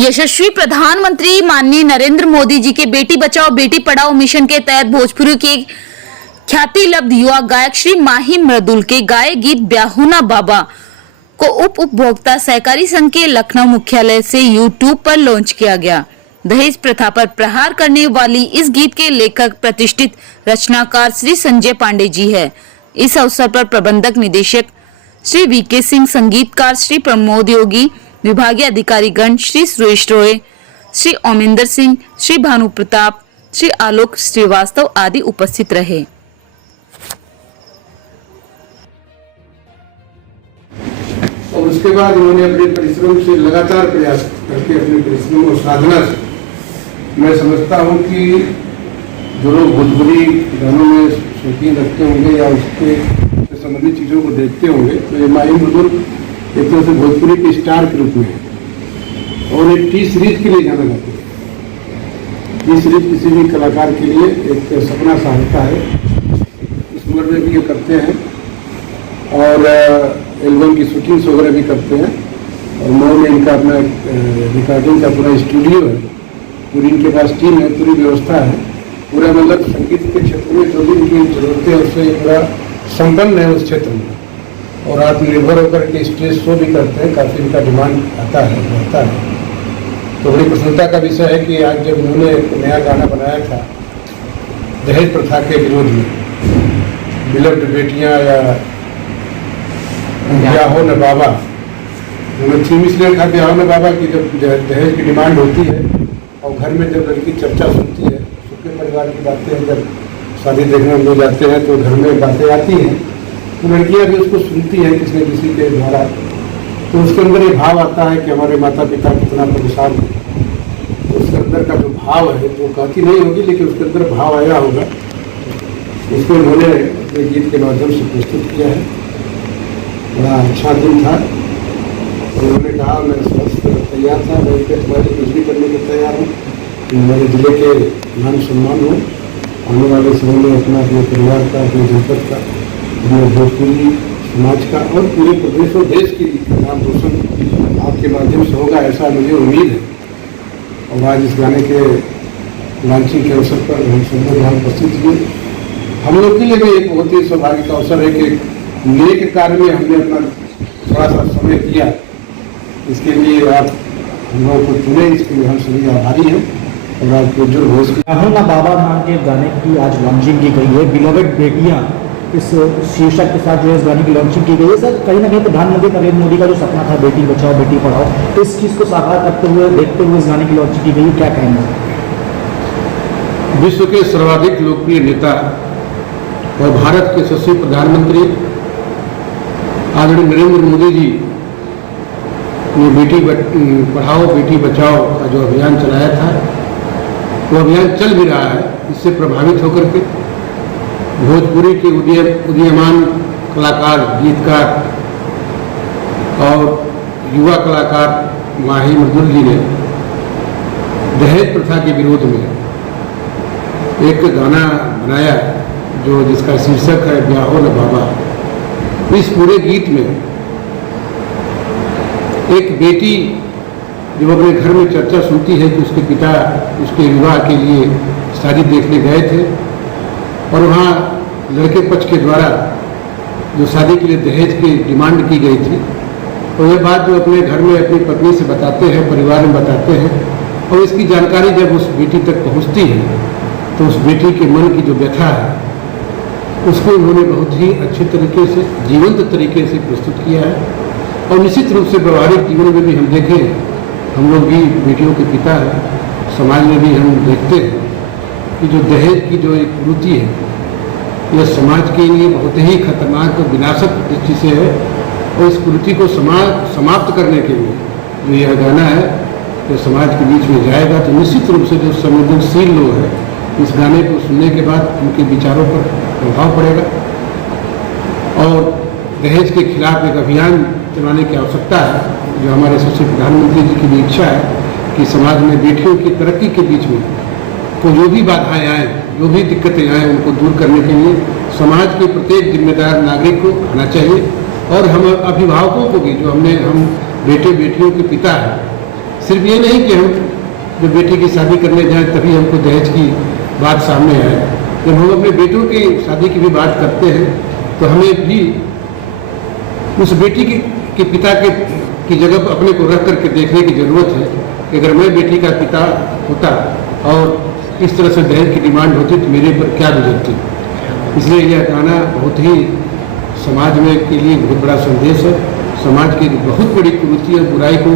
यशस्वी प्रधानमंत्री माननीय नरेंद्र मोदी जी के बेटी बचाओ बेटी पढ़ाओ मिशन के तहत भोजपुरी के ख्याति लब्ध युवा गायक श्री माही मृदुल के गाए गीत ब्याहुना बाबा को उप उपभोक्ता सहकारी संघ के लखनऊ मुख्यालय से यूट्यूब पर लॉन्च किया गया। दहेज प्रथा पर प्रहार करने वाली इस गीत के लेखक प्रतिष्ठित रचनाकार श्री संजय पांडे जी है। इस अवसर पर प्रबंधक निदेशक श्री वीके सिंह, संगीतकार श्री प्रमोद योगी, विभागीय अधिकारी गण श्री सुरेश रॉय, श्री ओमेंद्र सिंह, श्री भानु प्रताप, श्री आलोक श्रीवास्तव आदि उपस्थित रहे। और उसके बाद उन्होंने अपने परिश्रम से लगातार प्रयास करके अपने परिश्रम और साधना से मैं समझता हूँ कि जो लोग भोजपुरी गानों में शौकीन रखते होंगे या उसके संबंधित चीज़ों को देखते होंगे तो ये माही मृदुल एक तरह से भोजपुरी के स्टार के रूप में है और एक टी सीरीज के लिए जाना जाता है। टी सीरीज किसी भी कलाकार के लिए एक सपना सा होता है, इस उम्र में भी ये करते हैं और एल्बम की शूटिंग्स वगैरह भी करते हैं और मऊ में इनका अपना रिकॉर्डिंग का पूरा स्टूडियो है, पूरी इनके पास टीम है, पूरी व्यवस्था है, पूरा मतलब संगीत के क्षेत्र में जो भी इनकी जरूरतें हैं उससे पूरा संपन्न है उस क्षेत्र में और आत्मनिर्भर होकर के स्टेज शो भी करते हैं। काफ़ी इनका डिमांड आता है रहता है। तो बड़ी प्रसन्नता का विषय है कि आज जब उन्होंने एक नया गाना बनाया था दहेज प्रथा के विरोध में, बिलव्ड बेटियाँ या ब्याहो न बाबा, उन्होंने थीम इसलिए रखा ब्याहो न बाबा की जब दहेज की डिमांड होती है और घर में जब लड़की चर्चा सुनती है, सबके परिवार की बातें जब शादी देखने हम लोग जाते हैं तो घर में बातें आती हैं तो लड़कियां भी उसको सुनती हैं किसी न किसी के द्वारा, तो उसके अंदर ये भाव आता है कि हमारे माता पिता कितना परेशान है। तो उसके अंदर का जो भाव है वो कहती नहीं होगी लेकिन उसके अंदर भाव आया होगा, उसको उन्होंने अपने गीत के माध्यम से प्रस्तुत किया है। बड़ा अच्छा दिन था। उन्होंने कहा मैं स्वस्थ तैयार था, मैं इनके तुम्हारी कुछ भी करने को तैयार हूँ, मेरे जिले के मान सम्मान हो, आने वाले समय में अपना अपने परिवार का, अपने जनपद का, अपने भोजपुरी समाज का और पूरे प्रदेश और देश की नाम रोशन आपके माध्यम से होगा, ऐसा मुझे उम्मीद है। और आज इस गाने के लॉन्चिंग के अवसर पर हम सुंदर यहाँ उपस्थित हुए। हम लोग के लिए भी एक बहुत ही सौभाग्य का अवसर है कि नेक कार्य में हमने अपना थोड़ा सा समय दिया, इसके लिए आप हम लोगों को चुने, इसके लिए हम सभी आभारी हैं। और आपके उज्जवल भविष्य ब्याहुना बाबा नाम के गाने की आज लॉन्चिंग की गई है। बिलवेड बेटियां इस शीर्षक के साथ जो है इस गाने की लॉन्चिंग की गई है। सर, कहीं ना कहीं प्रधानमंत्री नरेंद्र मोदी का जो सपना था बेटी बचाओ बेटी पढ़ाओ, तो इस चीज़ को साकार करते हुए देखते हुए इस गाने की लॉन्चिंग की गई है, क्या कहेंगे? विश्व के सर्वाधिक लोकप्रिय नेता और भारत के यशस्वी प्रधानमंत्री आदरणीय नरेंद्र मोदी जी ने बेटी पढ़ाओ बेटी बचाओ का जो अभियान चलाया था वो अभियान चल भी रहा है। इससे प्रभावित होकर के भोजपुरी के उदीयमान कलाकार, गीतकार और युवा कलाकार माही मृदुल जी ने दहेज प्रथा के विरोध में एक गाना बनाया जो जिसका शीर्षक है ब्याहो न बाबा। इस पूरे गीत में एक बेटी जब अपने घर में चर्चा सुनती है कि उसके पिता उसके विवाह के लिए शादी देखने गए थे और वहाँ लड़के पक्ष के द्वारा जो शादी के लिए दहेज की डिमांड की गई थी, तो यह बात जो अपने घर में अपनी पत्नी से बताते हैं, परिवार में बताते हैं और इसकी जानकारी जब उस बेटी तक पहुँचती है तो उस बेटी के मन की जो व्यथा है उसको उन्होंने बहुत ही अच्छे तरीके से, जीवंत तरीके से प्रस्तुत किया है। और निश्चित रूप से व्यवहारिक जीवन में भी हम देखें, हम लोग भी बेटियों के पिता हैं, समाज में भी हम देखते हैं कि जो दहेज की जो एक कुरीति है यह समाज के लिए बहुत ही खतरनाक और विनाशक दृष्टि से है और इस कुरीति को समाप्त करने के लिए जो यह गाना है जो समाज के बीच में जाएगा तो निश्चित रूप से जो संवेदनशील लोग हैं इस गाने को सुनने के बाद उनके विचारों पर प्रभाव पड़ेगा और दहेज के खिलाफ एक अभियान चलाने की आवश्यकता है, जो हमारे यशस्वी प्रधानमंत्री जी की भी इच्छा है कि समाज में बेटियों की तरक्की के बीच में को जो भी बाधाएं आए, जो भी दिक्कतें आए, उनको दूर करने के लिए समाज के प्रत्येक जिम्मेदार नागरिक को आना चाहिए और हम अभिभावकों को भी, जो हम बेटे बेटियों के पिता हैं, सिर्फ ये नहीं कि हम जब बेटी की शादी करने जाएं तभी हमको दहेज की बात सामने आए। जब हम अपने बेटों की शादी की भी बात करते हैं तो हमें भी उस बेटी के पिता की जगह पर अपने को रख करके देखने की ज़रूरत है कि अगर मैं बेटी का पिता होता और इस तरह से दहेज की डिमांड होती तो मेरे पर क्या गुजरती। इसलिए यह गाना बहुत ही समाज में के लिए बहुत बड़ा संदेश है। समाज की बहुत बड़ी कुरीति और बुराई को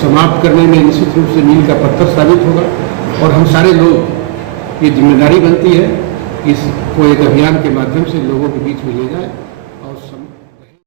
समाप्त करने में निश्चित रूप से मील का पत्थर साबित होगा और हम सारे लोग ये जिम्मेदारी बनती है कि इसको एक अभियान के माध्यम से लोगों के बीच में ले जाए।